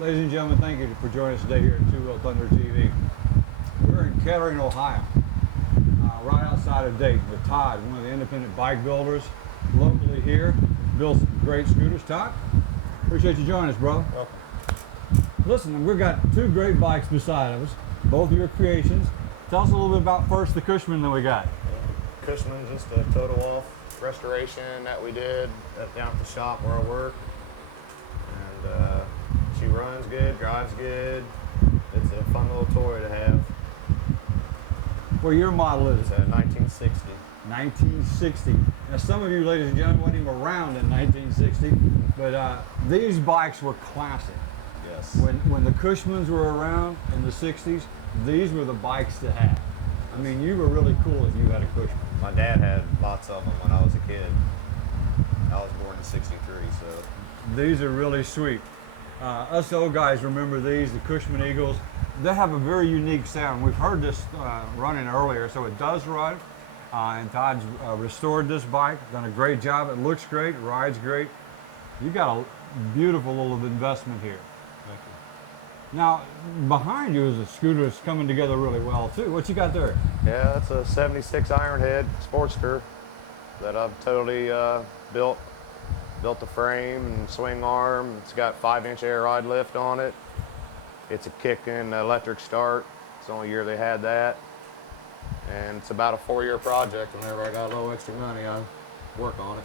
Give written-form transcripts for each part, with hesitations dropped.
Ladies and gentlemen, thank you for joining us today here at Two Wheel Thunder TV. We're in Kettering, Ohio, right outside of Dayton with Todd, one of the independent bike builders locally here. Built some great scooters. Todd, appreciate you joining us, bro. Welcome. Listen, we've got two great bikes beside us, both your creations. Tell us a little bit about first the Cushman that we got. Cushman's just a total off restoration that we did down at the shop where I work. And she runs good, drives good. It's a fun little toy to have. Well, your model is? It's a 1960. 1960. Now, some of you, ladies and gentlemen, weren't even around in 1960, but these bikes were classic. Yes. When the Cushmans were around in the 60s, these were the bikes to have. I mean, you were really cool if you had a Cushman. My dad had lots of them when I was a kid. I was born in '63, so. These are really sweet. Us old guys remember these, the Cushman Eagles. They have a very unique sound. We've heard this running earlier, so it does run. And Todd's restored this bike, done a great job. It looks great, rides great. You got a beautiful little investment here. Thank you. Now, behind you is a scooter that's coming together really well too. What you got there? Yeah, that's a '76 Ironhead Sportster that I've totally built the frame and swing arm. It's got 5-inch air ride lift on it. It's a kick and electric start. It's the only year they had that. And it's about a 4-year project. Whenever I got a little extra money, I work on it.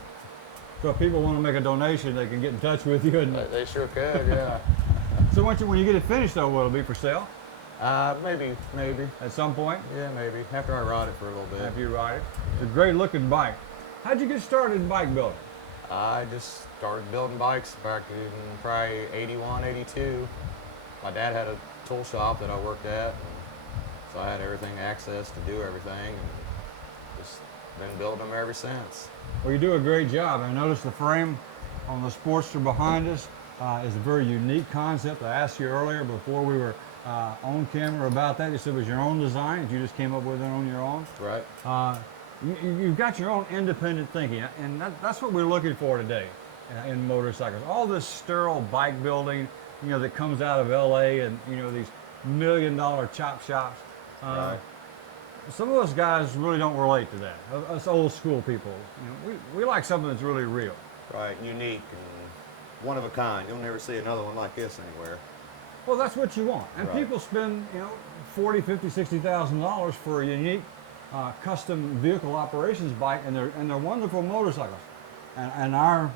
So if people want to make a donation, they can get in touch with you. And They sure could, yeah. so when you get it finished, though, will it be for sale Maybe. at some point? Yeah, maybe. After I ride it for a little bit. After you ride it. It's a great looking bike. How'd you get started in bike building? I just started building bikes back in probably '81, '82. My dad had a tool shop that I worked at, and so I had everything access to do everything, and just been building them ever since. Well, you do a great job. I noticed the frame on the Sportster behind us is a very unique concept. I asked you earlier before we were on camera about that. You said it was your own design, that you just came up with it on your own. Right. You've got your own independent thinking, and that's what we're looking for today in motorcycles. All this sterile bike building, that comes out of LA and, these $1 million chop shops. Right. Some of us guys really don't relate to that. Us old school people, we like something that's really real. Right. Unique and one of a kind. You'll never see another one like this anywhere. Well, that's what you want. And Right. people spend, $40,000, $50,000, $60,000 for a unique custom vehicle operations bike, and they're wonderful motorcycles. And our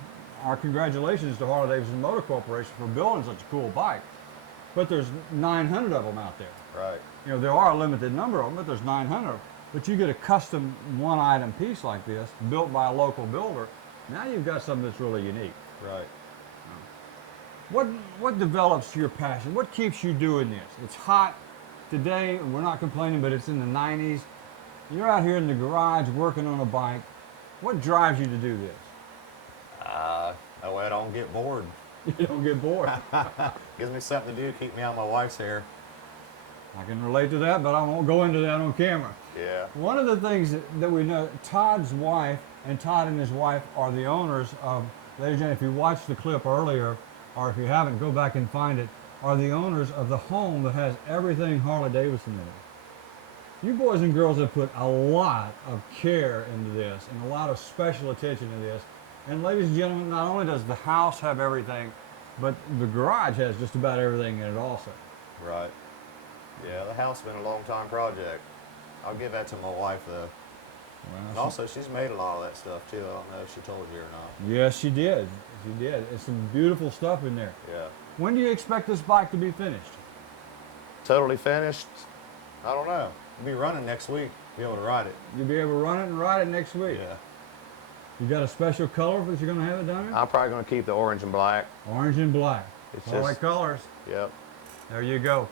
congratulations to Harley-Davidson Motor Corporation for building such a cool bike. But there's 900 of them out there. Right. There are a limited number of them, but there's 900. But you get a custom one-item piece like this, built by a local builder. Now you've got something that's really unique. Right. What develops your passion? What keeps you doing this? It's hot today, and we're not complaining, but it's in the 90s. You're out here in the garage working on a bike. What drives you to do this? That way I don't get bored. You don't get bored. Gives me something to do, keep me out of my wife's hair. I can relate to that, but I won't go into that on camera. Yeah. One of the things that we know, Todd's wife and Todd and his wife are the owners of, ladies and gentlemen, if you watched the clip earlier, or if you haven't, go back and find it, are the owners of the home that has everything Harley-Davidson in it. You boys and girls have put a lot of care into this and a lot of special attention to this. And ladies and gentlemen, not only does the house have everything, but the garage has just about everything in it also. Right. Yeah, the house has been a long time project. I'll give that to my wife though. Well, And also, she's made a lot of that stuff too. I don't know if she told you or not. yes, she did. She did. It's some beautiful stuff in there. Yeah. When do you expect this bike to be finished? Totally finished? I don't know. I'll be running next week. Be able to ride it. You'll be able to run it and ride it next week. Yeah. You got a special color that you're going to have it done in? I'm probably going to keep the orange and black. Orange and black. It's All right just- colors. Yep. There you go.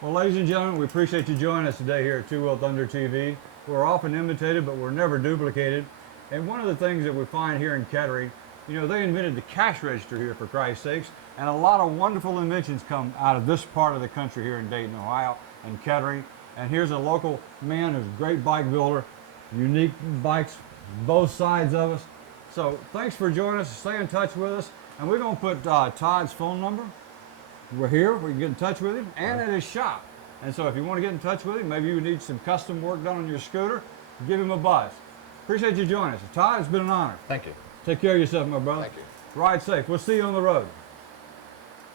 Well, ladies and gentlemen, we appreciate you joining us today here at Two Wheel Thunder TV. We're often imitated, but we're never duplicated. And one of the things that we find here in Kettering, they invented the cash register here, for Christ's sakes, and a lot of wonderful inventions come out of this part of the country here in Dayton, Ohio, and Kettering. And here's a local man who's a great bike builder, unique bikes, both sides of us. So thanks for joining us. Stay in touch with us. And we're going to put Todd's phone number we're here. We can get in touch with him, and at his shop. And so if you want to get in touch with him, maybe you need some custom work done on your scooter, give him a buzz. Appreciate you joining us. Todd, it's been an honor. Thank you. Take care of yourself, my brother. Thank you. Ride safe. We'll see you on the road.